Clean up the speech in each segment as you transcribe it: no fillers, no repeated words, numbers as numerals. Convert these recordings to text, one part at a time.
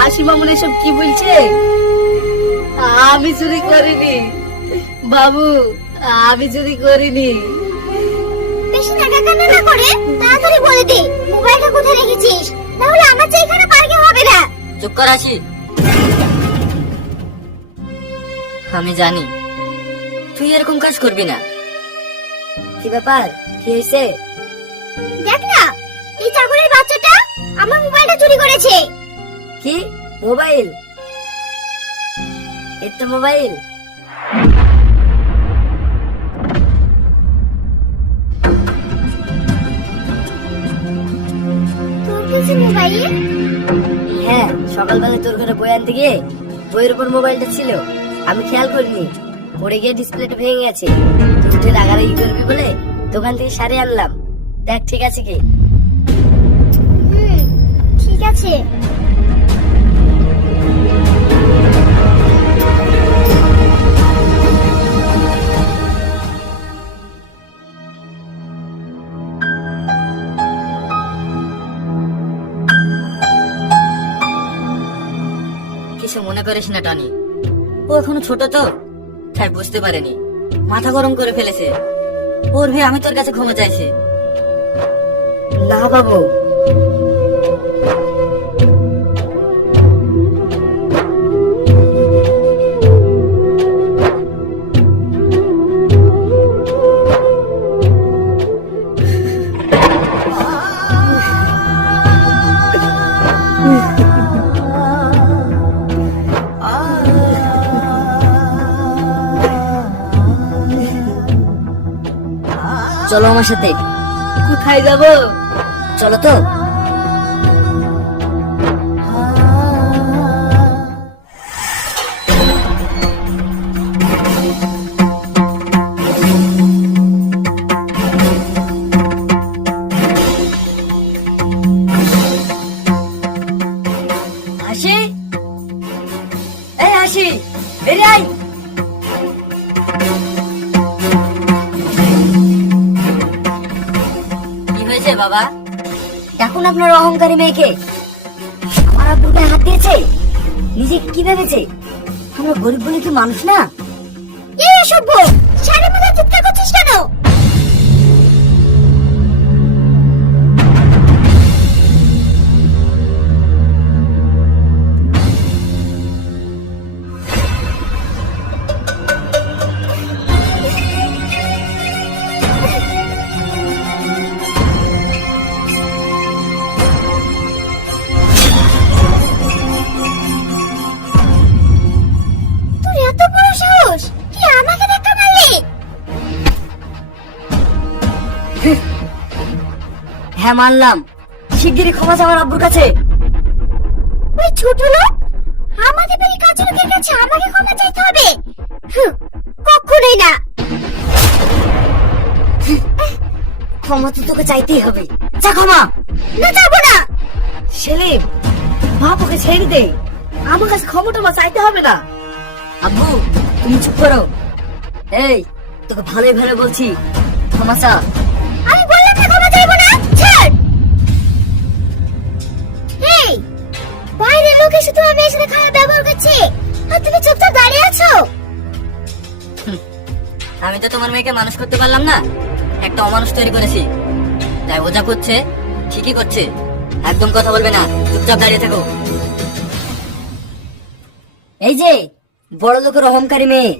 হাসি মামুন এসব কি বলছে? আমি চুরি করিনি বাবু, আমি চুরি করিনি। বেশি টাকা কান্না না করে তাড়াতাড়ি বলে দে মোবাইলটা কোথায় রেখেছিস, তাহলে আমার যে এখানে পার্কিং হবে না। চুপ কর হাসি। আমি জানি তুই এরকম কাজ করবি না। কি ব্যাপার, কি হয়েছে? দেখ না, এই চাকরের বাচ্চাটা আমার মোবাইলটা চুরি করেছে। কি মোবাইল? এর তো মোবাইল। তোর কাছে মোবাইল? হ্যাঁ, সকালবেলা তোর ঘরে বই আনতে গিয়ে বইয়ের উপর মোবাইলটা ছিল, আমি খেয়াল করিনি, পড়ে গিয়ে ডিসপ্লেটা ভেঙে গেছে। তুই উঠে রাগারাগি করবি বলে দোকান থেকে সারিয়ে আনলাম। দেখ ঠিক আছে কি? ঠিক আছে। কিছু মনে করিস না টনি, ও এখনো ছোট তো, তাই বুঝতে পারেনি, মাথা গরম করে ফেলেছে। ওর ভেবে আমি তোর কাছে ক্ষমা চাইছি। না বাবু, চলো আমার সাথে। কোথায় যাব? চলো তো। হাসি, এই হাসি, বেরিয়ে আয়। কি হয়েছে বাবা? দেখুন আপনার অহংকারী মেয়েকে, আমার আব্বুর গায়ে হাত দিয়েছে। নিজে কি ভেবেছে আমরা গরিব বলে কি মানুষ না? এই অসভ্য, সারা মতো চিৎকার করছিস কেন? তোর এত বড় সাহস, কি আমাকে ধাক্কা মারলি? হ্যাঁ মানলাম, শিগগিরই ক্ষমা চাও আমার আব্বুর কাছে। ওই ছোট লোক আমাদের বাড়ি কাজের লোকের কাছে আমাকে ক্ষমা চাইতে হবে? কখনোই না। ক্ষমা তো তোকে চাইতেই হবে। চা ক্ষমা। না, যাবো না। সেলিম, বাপুকে ছেড়ে দে, আমার কাছে ক্ষমা টমা চাইতে হবে না। আব্বু তুমি চুপ করো। এই তোকে ভালোই ভালো বলছি, ক্ষমা চা। আমি বললাম না ক্ষমা চাইবো না, ছাড়। এই, বাইরের লোক এসে তোমার মেয়ের সাথে খারাপ ব্যবহার করছে আর তুমি চুপচাপ দাঁড়িয়ে আছো। আমি তো তোমার মেয়েকে মানুষ করতে পারলাম না, একটা অমানুষ তৈরি করেছি। তাই ও যা করছে ঠিকই করছে, একদম কথা বলবে না, চুপচাপ দাঁড়িয়ে থাকো। এই যে বড় লোকের অহংকারী মেয়ে,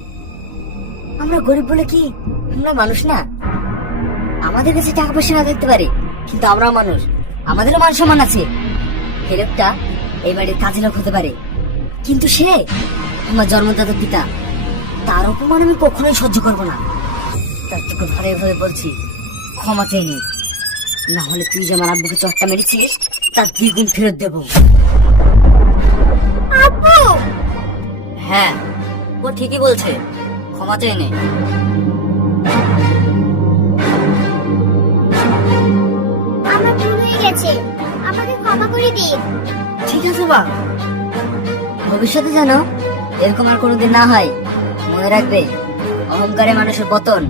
আমরা গরিব বলে কি আমরা মানুষ না? আমাদের কাছে টাকা পয়সা না থাকতে পারে, কিন্তু আমরাও মানুষ, আমাদেরও মান সম্মান আছে। এই লোকটা এই বাড়ির কাজের লোক হতে পারে, কিন্তু সে আমার জন্মদাতা পিতা, তার অপমান আমি কখনোই সহ্য করবো না। তার তোকে ভালো ভাবে বলছি, ক্ষমা চেয়ে নে, না হলে তুই যে আমার আব্বুকে চটকা মেরেছিস তার দ্বিগুণ ফেরত দেবো। আব্বু, হ্যাঁ, ও ঠিকই বলছে, ক্ষমা চেয়ে নে। আমার ভুল হয়ে গেছে, আমাকে ক্ষমা করে দিন। ঠিক আছে মা, ভবিষ্যতে যেন এরকম আর কোনোদিন না হয়। মনে রাখবে, অহংকারে মানুষের পতন।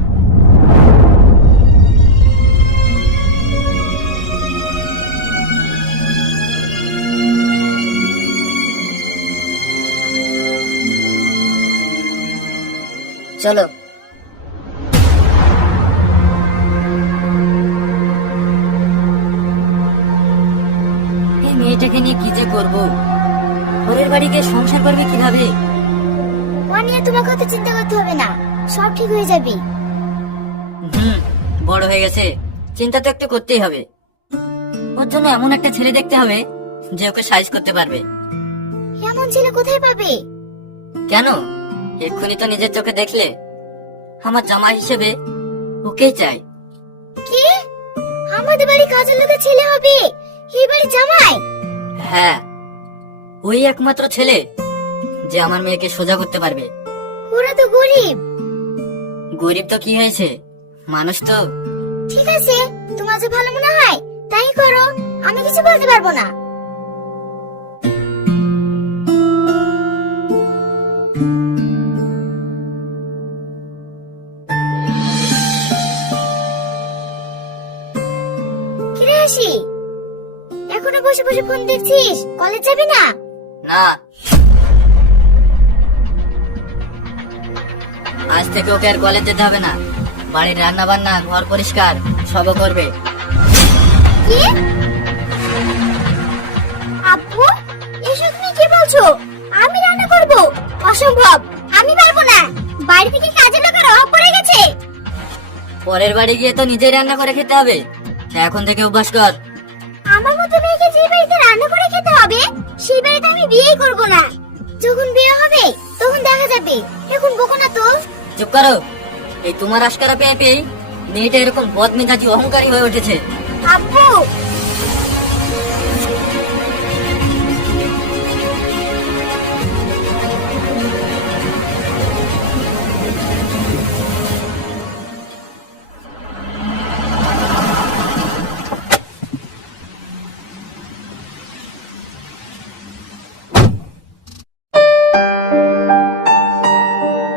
চলো। এই মেয়েটাকে নিয়ে কি যে করবো, পরের বাড়ি গিয়ে সংসার করবে কিভাবে? ও নিয়ে তোমার কথা চিন্তা করতে হবে না, সব ঠিক হয়ে যাবে। বড় হয়ে গেছে, চিন্তা তো একটু করতেই হবে। ওর জন্য এমন একটা ছেলে দেখতে হবে যে ওকে সাইজ করতে পারবে। এমন ছেলে কোথায় পাবে? কেন, এক্ষুনি তো নিজের চোখে দেখলে। আমার জামাই হিসেবে ওকেই চাই। কি? আমাদের বাড়ি কাজের লোকের ছেলে হবে এই বাড়ি জামাই? হ্যাঁ, ওই একমাত্র ছেলে যে আমার মেয়েকে সোজা করতে পারবে। ওরা তো গরিব। গরিব তো কি হয়েছে, মানুষ তো। ঠিক আছে, তোমার যে ভালো মনে হয় তাই করো, আমি কিছু বলতে পারবো না। কিরে হাসি, এখনো বসে বসে ফোন দেখছিস? কলেজ যাবি না? না, আজ থেকে ওকে আর কলেজ যেতে হবে না। বাড়ির রান্না বান্না, ঘর পরিষ্কার সব ও করবে। কি? আব্বু, এসব তুমি কি বলছো? আমি রান্না করব? অসম্ভব, আমি পারবো না। বাড়ি থেকে কাজের লোকের অভাব পড়ে গেছে। পরের বাড়ি গিয়ে তো নিজেই রান্না করে খেতে হবে, এখন থেকে অভ্যাস কর। আমার মতো মেয়েকে যে বাড়িতে রান্না করে খেতে হবে সেই বাড়িতে আমি বিয়েই করব না। যখন বিয়ে হবে তখন দেখা যাবে, এখন বকো না তো। চুপ করো, এই তোমার আশকারা পেয়ে পেয়ে মেয়েটা এরকম বদমেজাজি অহংকারী হয়ে উঠেছে। আব্বু,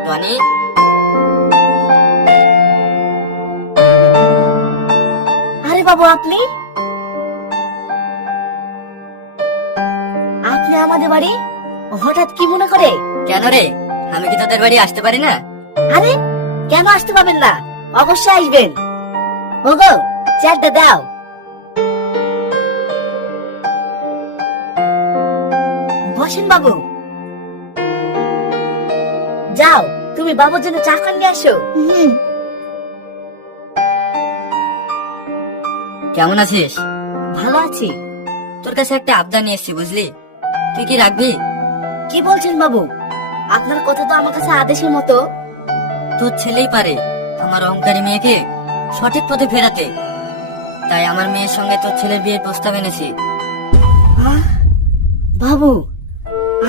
টনি, আরে বাবু, আপনি আপনি আমাদের বাড়ি হঠাৎ কি মনে করে? কেন রে, আমি কি তোদের বাড়ি আসতে পারি না? আরে কেন আসতে পারবেন না, অবশ্যই আসবেন। ওগো, চারটা দাও। বসেন বাবু। যাও, তুমি বাবুর জন্য চা করে নিয়ে আসো। কেমন আছিস? ভালো আছি। তোর কাছে একটা আবদার নিয়ে এসেছি, বুঝলি? তুই কি রাখবি? কি বলছেন বাবু? আপনার কথা তো আমার কাছে আদেশের মতো। তোর ছেলেই পারে আমার অহংকারী মেয়েকে সঠিক পথে ফেরাতে। তাই আমার মেয়ের সঙ্গে তোর ছেলের বিয়ের প্রস্তাব এনেছি। আহ, বাবু,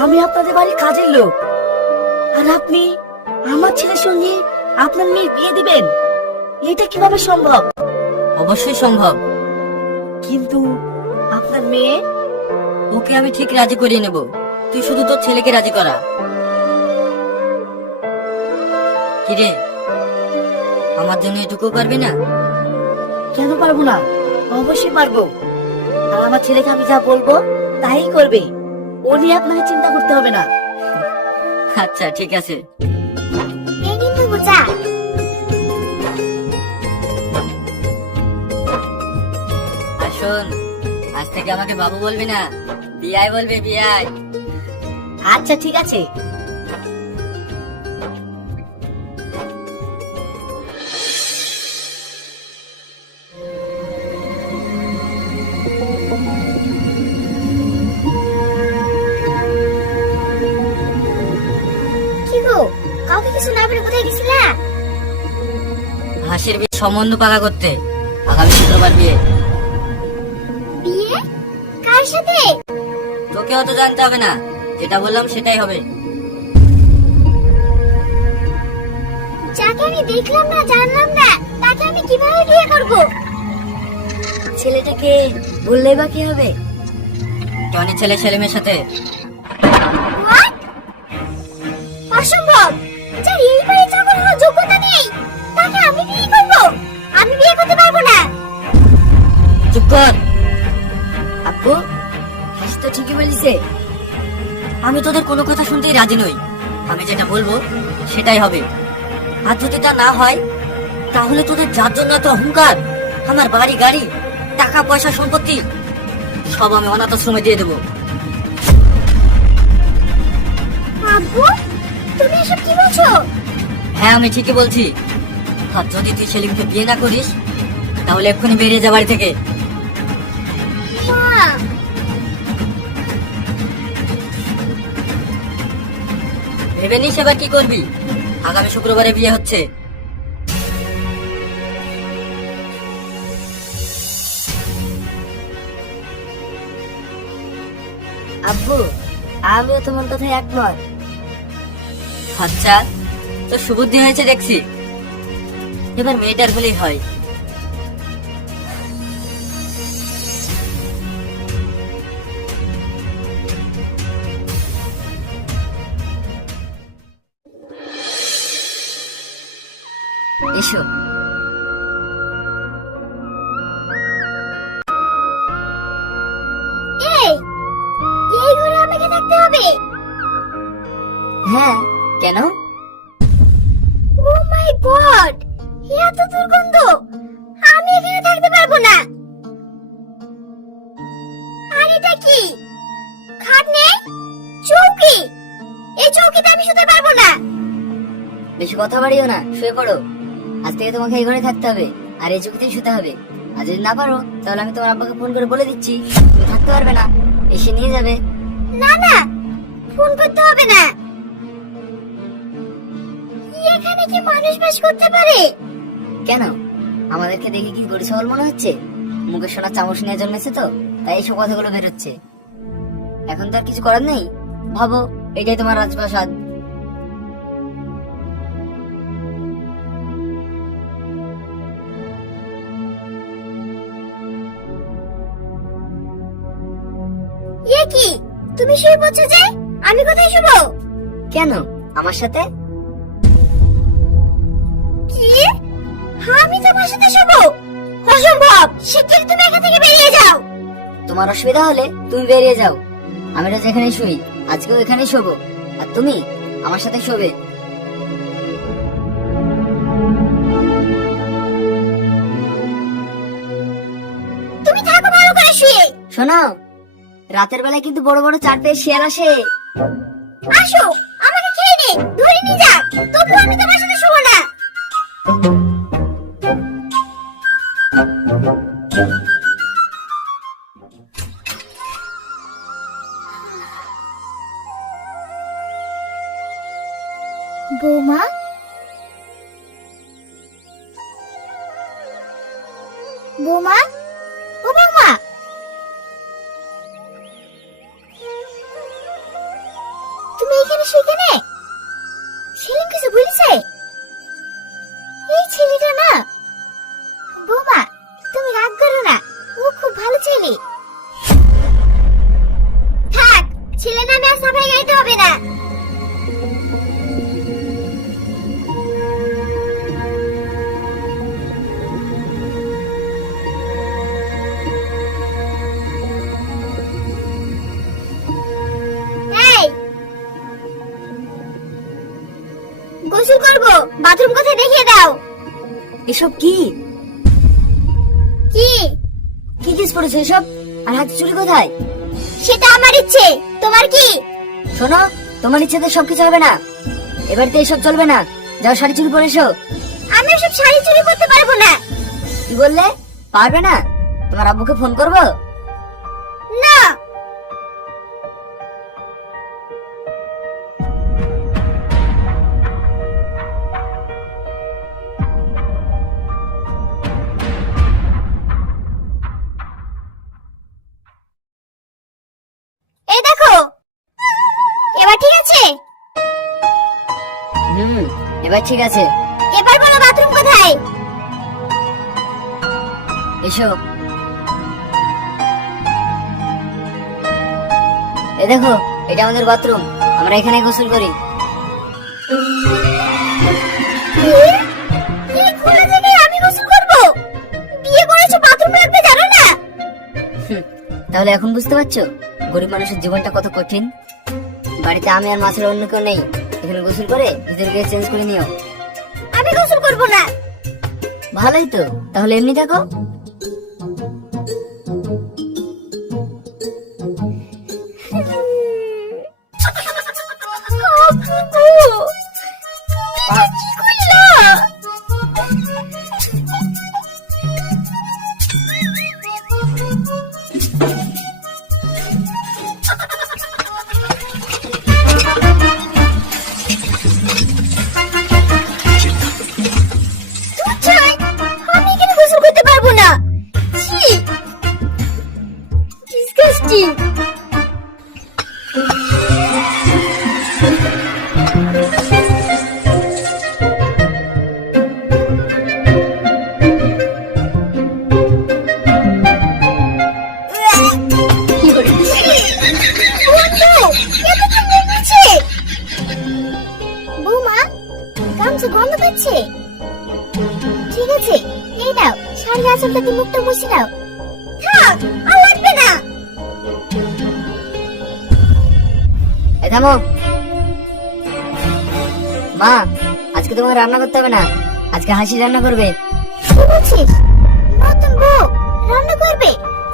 আমি আপনাদের বাড়ির কাজের লোক, আর আপনি আমার ছেলের সঙ্গে আপনার মেয়ের বিয়ে দিবেন? এটা কিভাবে সম্ভব? অবশ্যই সম্ভব। কিন্তু আপনার মেয়ে? ওকে আমি ঠিক রাজি করিয়ে নেব, তুই শুধু তোর ছেলেকে রাজি করা। কিরে, আমার জন্য এটুকু পারবি না? কেন পারবো না, অবশ্যই পারবো। আর আমার ছেলেকে আমি যা বলবো তাই করবে, ও নিয়ে আপনাকে চিন্তা করতে হবে না। আচ্ছা ঠিক আছে। এই নিন বাবু চা। আর শোন, আজ থেকে আমাকে বাবু বলবি না, বিয়াই বলবি, বিয়াই। আচ্ছা ঠিক আছে। কি গো, কাউকে কিছু না বলে কোথায় গেছিলা? হাসির বিয়ে সম্বন্ধ পাকা করতে, আগামী শুক্রবার বিয়ে। বিয়ে? কার সাথে? তোকে অত জানতে হবে না, যেটা বললাম সেটাই হবে। যাকে আমি দেখলাম না, জানলাম না, তাকে আমি কিভাবে বিয়ে করব? ছেলেটাকে বললেই বা কি হবে? টনি ছেলে ছেলে মেয়ের সাথে। What? অসম্ভব! যার এই বাড়ি চাকর হওয়ার যোগ্যতা নেই তাকে আমি বিয়ে করব? আমি বিয়ে করতে পারবো না। চুপ কর। আপু, হাসি তো ঠিকই বলিছে। আমি তোদের কোনো কথা শুনতেই রাজি নই, আমি যেটা বলবো সেটাই হবে। আর যদি তা না হয় তাহলে তোদের যার জন্য এত অহংকার, আমার বাড়ি গাড়ি টাকা পয়সা সম্পত্তি সব আমি অনাথ আশ্রমে দিয়ে দেবো। আব্বু, তুমি এসব কি বলছো? হ্যাঁ আমি ঠিকই বলছি। আর যদি তুই সেলিমকে বিয়ে না করিস তাহলে এক্ষুনি বেরিয়ে যা বাড়ি থেকে। মা, ভেবে নিস এবার কি করবি। আগামী শুক্রবারে বিয়ে হচ্ছে। আব্বু, আমিও তোমার কথায় একমত। আচ্ছা, তোর সুবুদ্ধি হয়েছে দেখছি। এবার মেয়েটার বলেই হয়। এসো। এই ঘরে আমাকে থাকতে হবে? হ্যাঁ, কেন? ও মাই গড, এত দুর্গন্ধ! আমি এখানে থাকতে পারবো না। আর এটা কি? খাট নেই, চৌকি। এই চৌকিতে আমি শুতে পারবো না। বেশি কথা বাড়িও না, শুয়ে পড়ো। আজ থেকে তোমাকে এই ঘরে থাকতে হবে, আর এই চুক্তিতেই শুতে হবে। আর যদি না পারো তাহলে আমি তোমার আব্বাকে ফোন করে বলে দিচ্ছি তুমি থাকতে পারবে না, এসে নিয়ে যাবে। না না, ফোন করতে হবে না। এখানে কি মানুষ বাস করতে পারে? কেন, আমাদেরকে দেখে কি গরু ছাগল মনে হচ্ছে? মুখে সোনা চামচ নিয়ে জন্মেছে তো, তাই এইসব কথাগুলো বেরোচ্ছে। এখন তো আর কিছু করার নেই, ভাবো এটাই তোমার রাজপ্রাসাদ। এ কি, তুমি শুয়ে পড়ছো যে? আমি কোথায় শুবো? কেন, আমার সাথে? কি? আমি তোমার সাথে শুবো? অসম্ভব! শিগগিরই তুমি এখান থেকে বেরিয়ে যাও। তোমার অসুবিধা হলে তুমি বেরিয়ে যাও। আমি রোজ এখানেই শুই, আজকেও এখানেই শোবো। আর তুমি আমার সাথে শোবে। তুমি থাকো ভালো করে শুয়ে। শোনো, রাতের বেলায় কিন্তু বড় বড় চার পেয়ে শিয়াল আসে। আসো, আমাকে খেয়ে নে, ধরে নিয়ে যাক। তবু আমি তোমার সাথে শুবো না। বৌমা, বৌমা, ও বৌমা, তুমি এখানে শুয়ে কেনে? সেলিম কিছু বলেছে? এই ছেলেটা না। বৌমা, তুমি রাগ করো না, ও খুব ভালো ছেলে। থাক, ছেলে নামে আর সাফাই গাইতে হবে না। গোসল করবো, বাথরুম কোথায় দেখিয়ে দাও। এসব কি কি? কি কিস পড়েছে এসব? আর হাত চুরি কোথায়? সেটা আমার ইচ্ছে, তোমার কি? শোনো, তোমার ইচ্ছেতে সবকিছু হবে না। এবারে এসব চলবে না। যাও শাড়ি চুরি পরে এসো। আমি ওসব শাড়ি চুরি করতে পারবো না। কি বললে? পারবে না? তোমার আব্বুকে ফোন করবো? না। এই দেখো, এবার ঠিক আছে? এবার ঠিক আছে। এবার বলো বাথরুম কোথায়? এসো। এ দেখো, এটা আমাদের বাথরুম, আমরা এখানে গোসল করি। এই খোলা জায়গায় আমি গোসল করবো? বিয়ে করেছো, বাথরুম রাখতে জানো না? তাহলে এখন বুঝতে পারছো গরিব মানুষের জীবনটা কত কঠিন। বাড়িতে আমি আর মাছের অন্য কেউ নেই, এখানে গোসল করে ভিতরে গিয়ে চেঞ্জ করে নিও। আমি গোসল করবো না। ভালোই তো, তাহলে এমনি থাকো। কি করলা? তুই আমি এখানে গোসল করতে পারবো না। ছি, ডিসগাস্টিং। বৌমা, গামছা গন্ধ পাচ্ছে। ঠিক আছে, এই নাও, শাড়ি আঁচলটা দিয়ে মুখটা মুছে নাও। থাক, আর লাগবে না। এই থামো। মা, আজকে তোমাকে রান্না করতে হবে না, আজকে হাসি রান্না করবে। কি বলছিস? নতুন বউ রান্না করবে?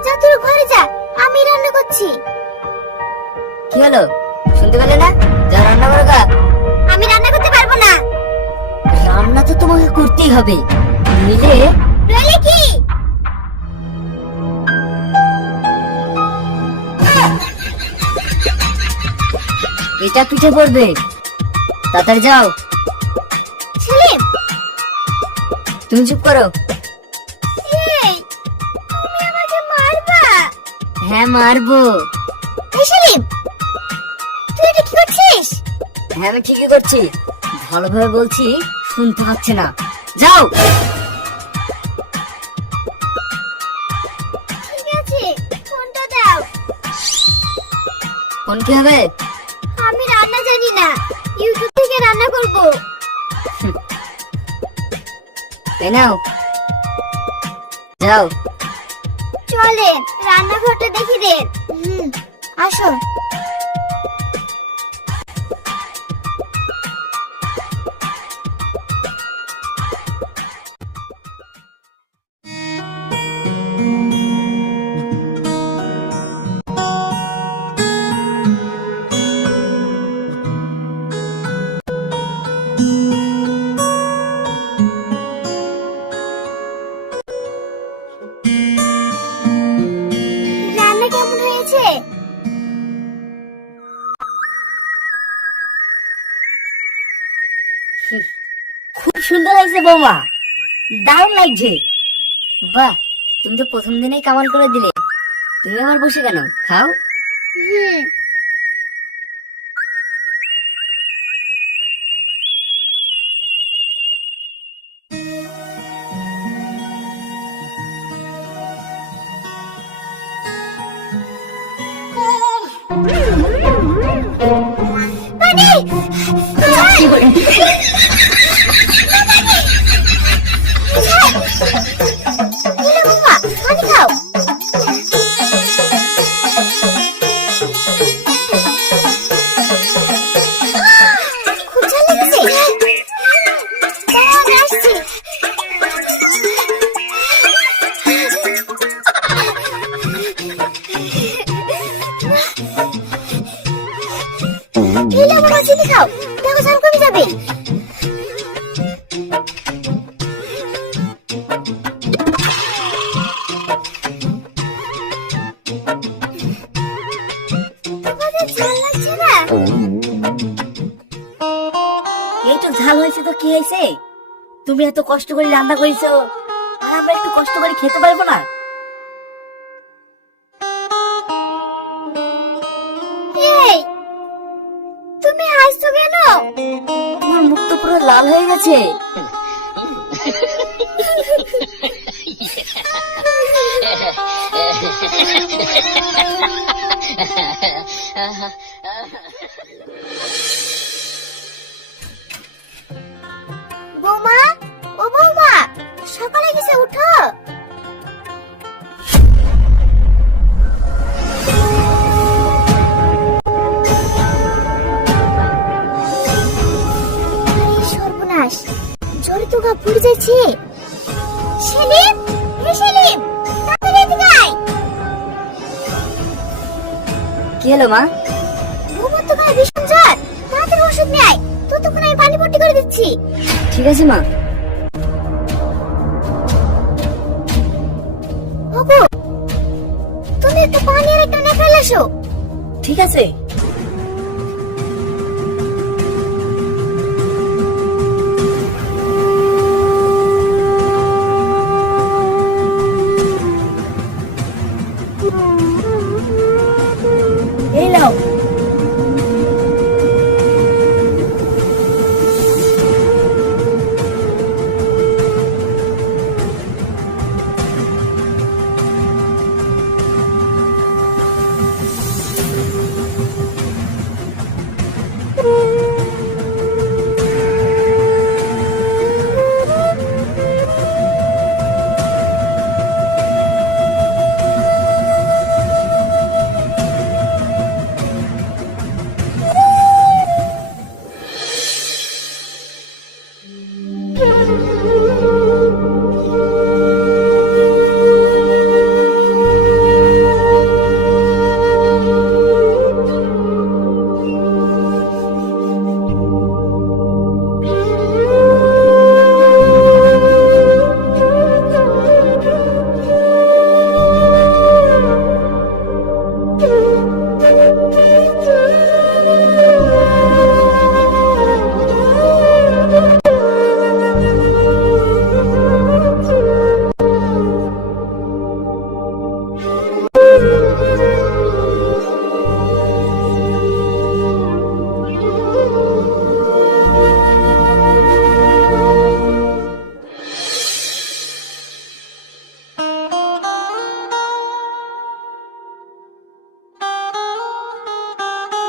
যা তোর ঘরে যা, আমি রান্না করছি। কি হলো, শুনতে পেলে না? যা রান্না করো গা। আমি রান্না করতে পারবো না। রান্না তো তোমাকে করতেই হবে, মিলে নইলে কি? এটা পিঠে পড়বে। তাড়াতাড়ি যাও। সেলিম, তুমি চুপ করো। এই তুমি আমাকে মারবা? হ্যাঁ মারবো। এই সেলিম, তুই এটা কি করছিস? হ্যাঁ আমি ঠিকই করছি, ভালোভাবে বলছি, শুনতে পাচ্ছে না। যাও। ঠিক আছে, ফোনটা দাও। ফোন কি হবে? আমি রান্না জানি না, ইউটিউব থেকে রান্না করব। এই নাও, যাও। চলেন রান্নাঘরটা দেখি দেন। আসো। রান্না কেমন হয়েছে? খুব সুন্দর হয়েছে বৌমা, দারুণ লাগছে। বাহ, তুমি তো প্রথম দিনেই কামাল করে দিলে। তুমি আবার বসে কেন, খাও। হুম। পানি! এলে বাবা, পানি খাও। খুব ঝাল লেগেছে। দাঁড়াও, আমি আসছি। এলে বাবা, চিনি খাও, দেখো ঝাল কমে যাবে। তোমাদের ঝাল লাগছে না? এই তো ঝাল হয়েছে তো কি হয়েছে? তুমি এত কষ্ট করে রান্না করেছো, আর আমরা একটু কষ্ট করে খেতে পারবো না? এই, তুমি হাসছো কেন? তোমার মুখ তো পুরো লাল হয়ে গেছে। বৌমা, ও বৌমা, সকালে গেছে, উঠো। আরে সর্বনাশ, জ্বরে তো গা পড়ে যাচ্ছে। সেলিম, হে সেলিম, তাড়াতাড়ি এদিকে আয়। কি হলো মা? বৌমার তো গায়ে ভীষণ জ্বর, তাড়াতাড়ি ওষুধ নিয়ে আয়। ততক্ষণ আমি পানি ভর্তি করে দিচ্ছি। ঠিক আছে মা। ওগো, তুমি একটু পানি আর একটা নেকাল আসো। ঠিক আছে। এই নাও।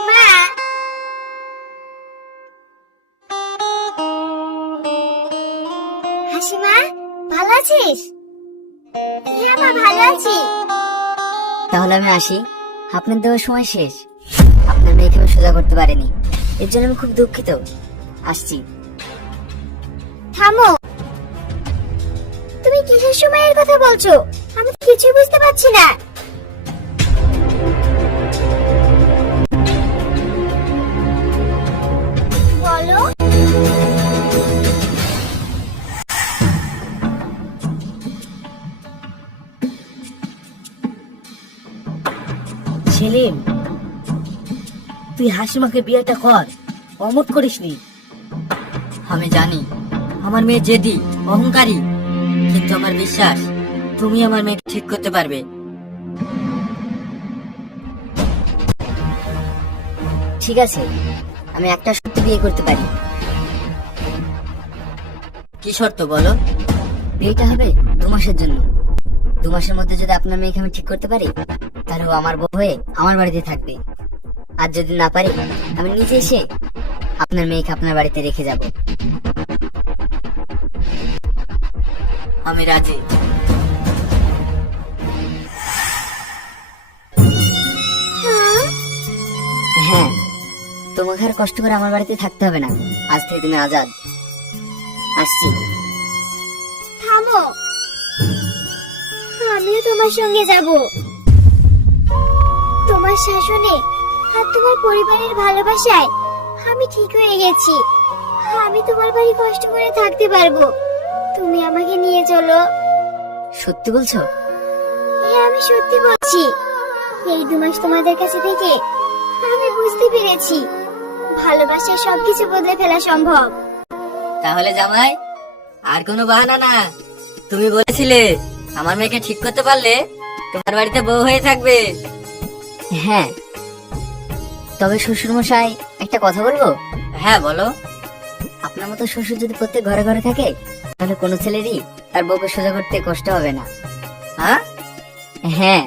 মা, হাসিমা, ভালো আছিস? হ্যাঁ মা, ভালো আছি। তাহলে আমি আসি। আপনার দেওয়ার সময় শেষ। আপনার মেয়েকে আমি সোজা করতে পারিনি, এর জন্য আমি খুব দুঃখিত। আসছি। থামো, তুমি কিসের সময়ের কথা বলছো? আমি তো কিছুই বুঝতে পারছি না। বলো। সেলিম, তুই হাসিমাকে বিয়েটা কর, অমত করিসনি। আমি জানি আমার মেয়ে জেদি, অহংকারী, কিন্তু আমার বিশ্বাস তুমি আমার মেয়েকে ঠিক করতে পারবে। ঠিক আছে, আমি একটা সত্যি বিয়ে করতে পারি। কি শর্ত বলো? বিয়েটা হবে 2 মাসের জন্য। 2 মাসের মধ্যে যদি আপনার মেয়েকে আমি ঠিক করতে পারি, তাহলে ও আমার বউ হয়ে আমার বাড়িতে থাকবে। আর যদি না পারি, আমি নিজে এসে আপনার মেয়েকে আপনার বাড়িতে রেখে যাব। আমি রাজি। হ্যাঁ, তোমাকে আর কষ্ট করে আমার বাড়িতে থাকতে হবে না। আজ থেকে তুমি আজাদ। আসছি। থামো, আমিও তোমার সঙ্গে যাব। তোমার শাসনে আর তোমার পরিবারের ভালোবাসায় আমি ঠিক হয়ে গেছি। আমি তোমার বাড়ি কষ্ট করে থাকতে পারবো। তুমি আমাকে নিয়ে চলো। সত্যি বলছো? হ্যাঁ, আমি সত্যি বলছি। এই 2 মাস তোমাদের কাছে থেকে আমি বুঝতে পেরেছি ভালোবাসায় সবকিছু বদলে ফেলা সম্ভব। তাহলে জামাই, আর কোনো বাহানা না। তুমি বলেছিলে আমার মেয়েকে ঠিক করতে পারলে তোমার বাড়িতে বউ হয়ে থাকবে। হ্যাঁ, তবে শ্বশুর মশাই, একটা কথা বলবো? হ্যাঁ বলো। আপনার মতো শ্বশুর যদি প্রত্যেক ঘরে ঘরে থাকে, তাহলে কোনো ছেলেরই তার বউকে সোজা করতে কষ্ট হবে না। হ্যাঁ হ্যাঁ।